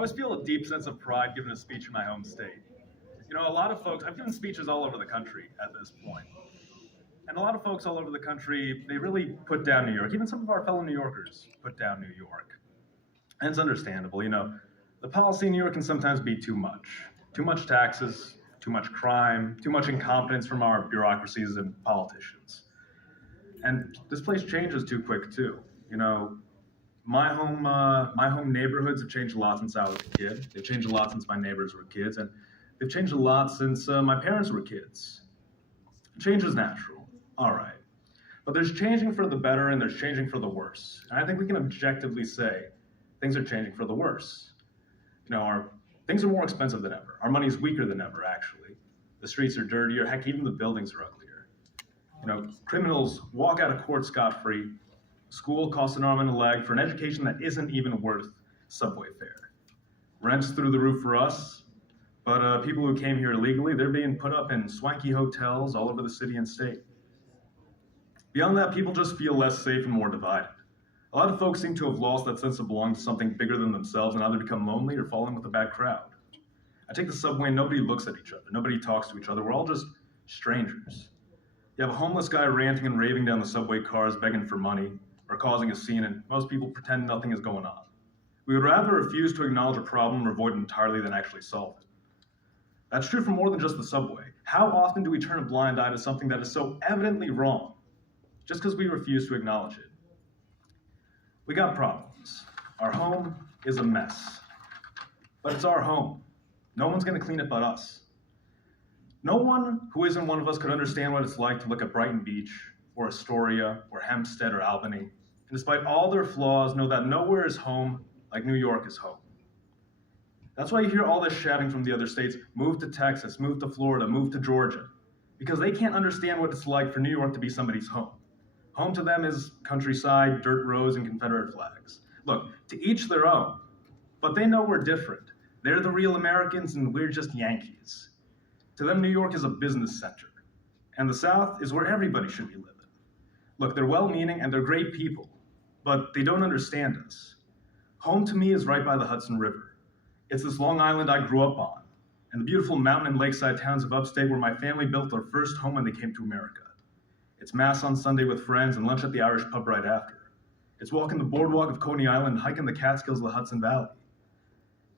always feel a deep sense of pride giving a speech in my home state. You know, a lot of folks, I've given speeches all over the country at this point, and a lot of folks all over the country, they really put down New York. Even some of our fellow New Yorkers put down New York. And it's understandable, the policy in New York can sometimes be too much. Too much taxes, too much crime, too much incompetence from our bureaucracies and politicians. And this place changes too quick too. My home neighborhoods have changed a lot since I was a kid. They've changed a lot since my neighbors were kids, and they've changed a lot since my parents were kids. Change is natural, all right. But there's changing for the better and there's changing for the worse. And I think we can objectively say things are changing for the worse. Things are more expensive than ever. Our money's weaker than ever, actually. The streets are dirtier, heck, even the buildings are uglier. Criminals walk out of court scot-free. School costs an arm and a leg for an education that isn't even worth subway fare. Rent's through the roof for us, but people who came here illegally, they're being put up in swanky hotels all over the city and state. Beyond that, people just feel less safe and more divided. A lot of folks seem to have lost that sense of belonging to something bigger than themselves and either become lonely or fall in with a bad crowd. I take the subway and nobody looks at each other. Nobody talks to each other. We're all just strangers. You have a homeless guy ranting and raving down the subway cars, begging for money, or causing a scene, and most people pretend nothing is going on. We would rather refuse to acknowledge a problem or avoid it entirely than actually solve it. That's true for more than just the subway. How often do we turn a blind eye to something that is so evidently wrong, just because we refuse to acknowledge it? We got problems. Our home is a mess. But it's our home. No one's gonna clean it but us. No one who isn't one of us could understand what it's like to look at Brighton Beach, or Astoria, or Hempstead, or Albany, and despite all their flaws, know that nowhere is home like New York is home. That's why you hear all this shouting from the other states, move to Texas, move to Florida, move to Georgia, because they can't understand what it's like for New York to be somebody's home. Home to them is countryside, dirt roads, and Confederate flags. Look, to each their own, but they know we're different. They're the real Americans and we're just Yankees. To them, New York is a business center, and the South is where everybody should be living. Look, they're well-meaning and they're great people, but they don't understand us. Home to me is right by the Hudson River. It's this Long Island I grew up on, and the beautiful mountain and lakeside towns of upstate where my family built their first home when they came to America. It's mass on Sunday with friends and lunch at the Irish pub right after. It's walking the boardwalk of Coney Island and hiking the Catskills of the Hudson Valley.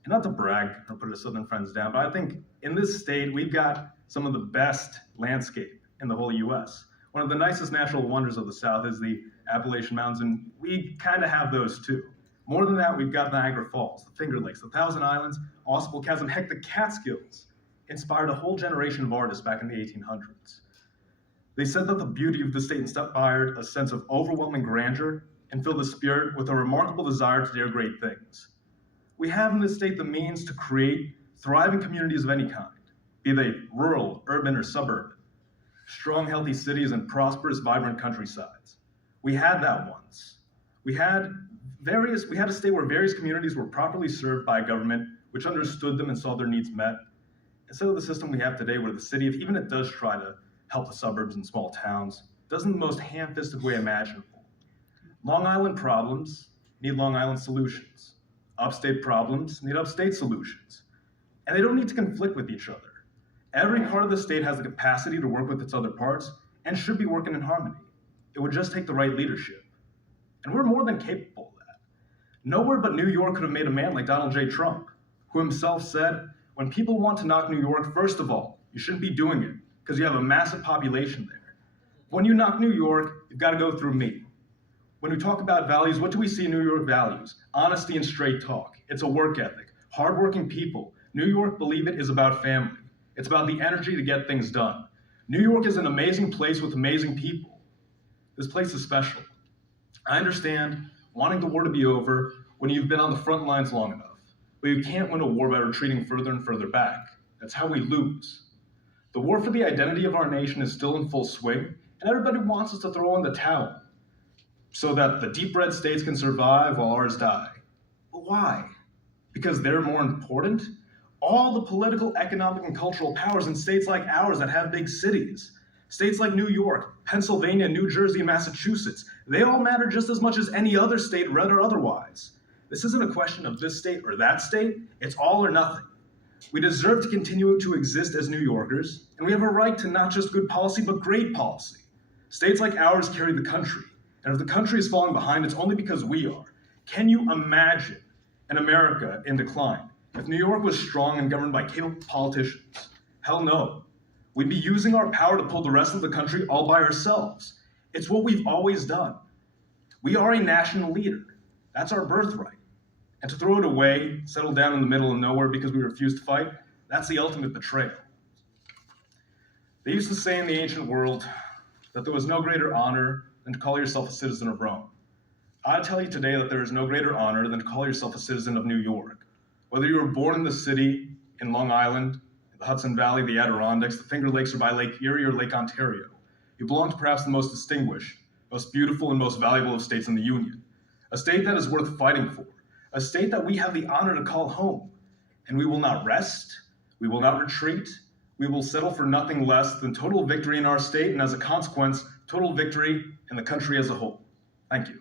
And not to brag or put our southern friends down, but I think in this state, we've got some of the best landscape in the whole US. One of the nicest natural wonders of the South is the Appalachian Mountains, and we kind of have those too. More than that, we've got Niagara Falls, the Finger Lakes, the Thousand Islands, Ausable Chasm, heck, the Catskills inspired a whole generation of artists back in the 1800s. They said that the beauty of the state inspired a sense of overwhelming grandeur and filled the spirit with a remarkable desire to dare great things. We have in this state the means to create thriving communities of any kind, be they rural, urban, or suburban, strong, healthy cities and prosperous, vibrant countrysides. We had that once. We had a state where various communities were properly served by a government which understood them and saw their needs met, instead of the system we have today where the city, if even it does try to help the suburbs and small towns, does in the most ham-fisted way imaginable. Long Island problems need Long Island solutions. Upstate problems need upstate solutions. And they don't need to conflict with each other. Every part of the state has the capacity to work with its other parts and should be working in harmony. It would just take the right leadership. And we're more than capable of that. Nowhere but New York could have made a man like Donald J. Trump, who himself said, when people want to knock New York, first of all, you shouldn't be doing it because you have a massive population there. When you knock New York, you've got to go through me. When we talk about values, what do we see in New York values? Honesty and straight talk. It's a work ethic. Hardworking people. New York, believe it, is about family. It's about the energy to get things done. New York is an amazing place with amazing people. This place is special. I understand wanting the war to be over when you've been on the front lines long enough, but you can't win a war by retreating further and further back. That's how we lose. The war for the identity of our nation is still in full swing, and everybody wants us to throw in the towel so that the deep red states can survive while ours die. But why? Because they're more important? All the political, economic, and cultural powers in states like ours that have big cities, states like New York, Pennsylvania, New Jersey, and Massachusetts, they all matter just as much as any other state, red or otherwise. This isn't a question of this state or that state. It's all or nothing. We deserve to continue to exist as New Yorkers, and we have a right to not just good policy, but great policy. States like ours carry the country, and if the country is falling behind, it's only because we are. Can you imagine an America in decline if New York was strong and governed by capable politicians? Hell no. We'd be using our power to pull the rest of the country all by ourselves. It's what we've always done. We are a national leader. That's our birthright. And to throw it away, settle down in the middle of nowhere because we refuse to fight, that's the ultimate betrayal. They used to say in the ancient world that there was no greater honor than to call yourself a citizen of Rome. I tell you today that there is no greater honor than to call yourself a citizen of New York. Whether you were born in the city, in Long Island, the Hudson Valley, the Adirondacks, the Finger Lakes, or by Lake Erie or Lake Ontario, you belong to perhaps the most distinguished, most beautiful, and most valuable of states in the Union. A state that is worth fighting for. A state that we have the honor to call home. And we will not rest, we will not retreat, we will settle for nothing less than total victory in our state, and as a consequence, total victory in the country as a whole. Thank you.